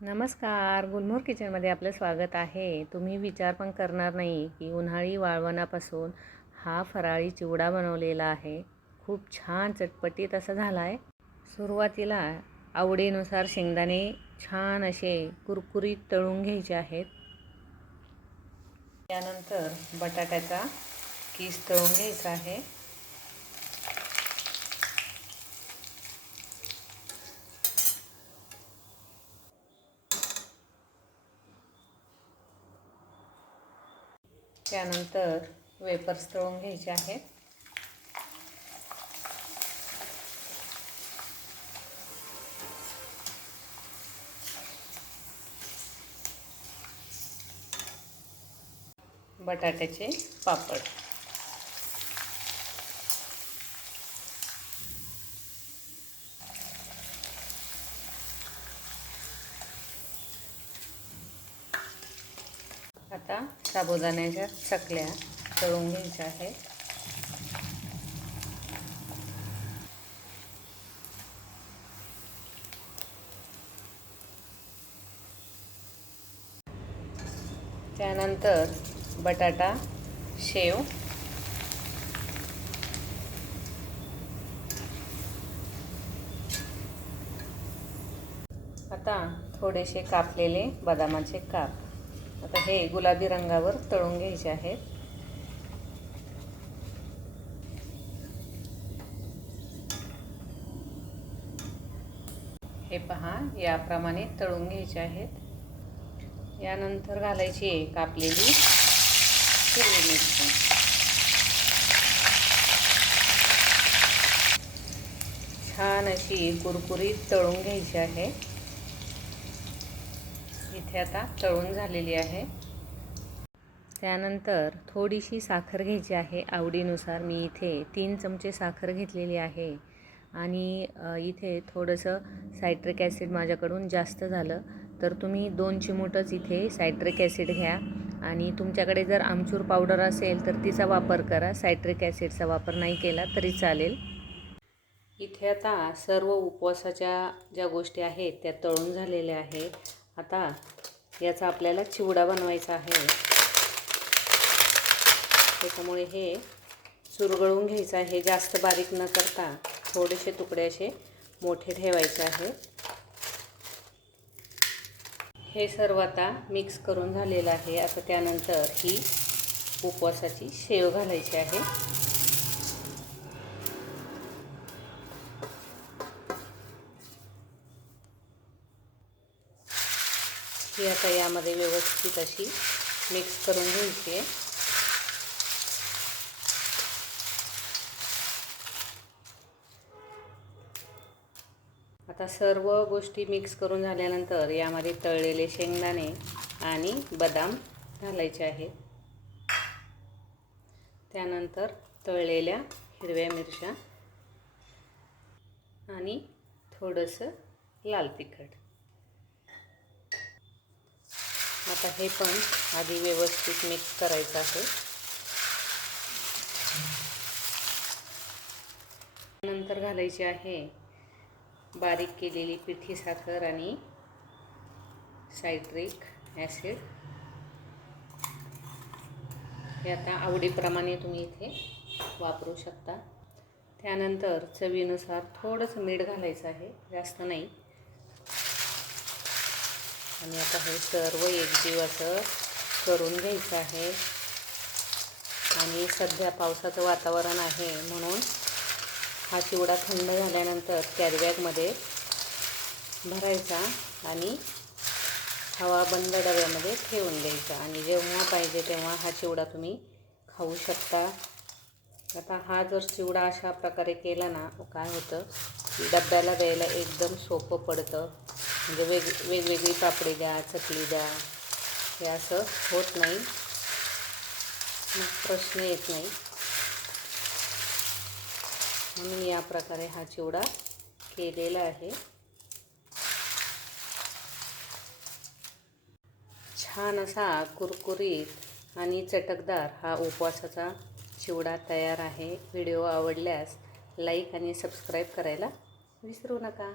नमस्कार. गुलमोर किचनमध्ये आपलं स्वागत आहे. तुम्ही विचार पण करणार नाही की उन्हाळी वाळवणापासून हा फराळी चिवडा बनवलेला आहे. खूप छान चटपटीत असा झाला आहे सुरुवातीला आवडीनुसार शेंगदाणे छान असे कुरकुरीत तळून घ्यायचे आहेत. त्यानंतर बटाट्याचा कीस तळून घ्यायचा आहे. त्यानंतर वेपर्स तळून घ्यायचे आहेत. बटाट्याचे पापड. आता साबुदाण्याच्या चकल्या तळून घ्यायच्या आहेत. त्यानंतर बटाटा शेव आता थोडेसे कापलेले बदामाचे काप. आता हे गुलाबी रंगावर तळून घ्यायचे आहेत. हे पहा याप्रमाणे तळून घ्यायचे आहेत. यानंतर घालायची आहे कापलेली हिरवी मिरची. छान अशी कुरकुरीत तळून घ्यायची आहे. इथे आता तळून झालेली आहे. त्यानंतर थोडीशी साखर घ्यायची आहे आवडीनुसार. मी इथे तीन चमचे साखर घेतलेली आहे आणि इथे थोडंसं सायट्रिक ॲसिड माझ्याकडून जास्त झालं तर तुम्ही दोन चिमूटच इथे सायट्रिक ॲसिड घ्या आणि तुमच्याकडे जर आमचूर पावडर असेल तर तिचा वापर करा. सायट्रिक ॲसिडचा वापर नाही केला तरी चालेल. इथे आता सर्व उपवासाच्या ज्या गोष्टी आहेत त्या तळून झालेल्या आहेत. आता याचा आपल्याला चिवडा बनवायचा आहे. त्याच्यामुळे हे चुरगळून घ्यायचं आहे. जास्त बारीक न करता थोडेसे तुकडे असे मोठे ठेवायचे आहेत हे सर्व आता मिक्स करून झालेलं आहे. आता त्यानंतर ही उपवासाची शेव घालायची आहे. ही आता यामध्ये व्यवस्थित अशी मिक्स करून घ्यायची आहे. आता सर्व गोष्टी मिक्स करून झाल्यानंतर यामध्ये तळलेले शेंगदाणे आणि बदाम घालायचे आहेत. त्यानंतर तळलेल्या हिरव्या मिरच्या आणि थोडंसं लाल तिखट. आता हे पण आधी व्यवस्थित मिक्स करायचं आहे. नंतर घालायची आहे बारीक केलेली पिठी साखर आणि सायट्रिक ॲसिड हे आता आवडीप्रमाणे तुम्ही इथे वापरू शकता. त्यानंतर चवीनुसार थोडंसं मीठ घालायचं आहे जास्त नाही. आणि आता हे सर्व एकजीव असं करून घ्यायचं आहे. आणि सध्या पावसाचं वातावरण आहे म्हणून हा चिवडा थंड झाल्यानंतर कॅरीबॅगमध्ये भरायचा आणि हवा बंद डब्यामध्ये ठेवून द्यायचा. आणि जेव्हा पाहिजे तेव्हा हा चिवडा तुम्ही खाऊ शकता. आता हा जर चिवडा अशा प्रकारे केला ना काय होतं? डब्याला द्यायला एकदम सोपं पडतं. म्हणजे वेग वेगवेगळी पापडी द्या चकली द्या. हे असं होत नाही. मग प्रश्न येत नाही. म्हणून या प्रकारे हा चिवडा केलेला आहे. छान असा कुरकुरीत आणि चटकदार हा उपवासाचा चिवडा तयार आहे. व्हिडिओ आवडल्यास लाईक आणि सबस्क्राईब करायला विसरू नका.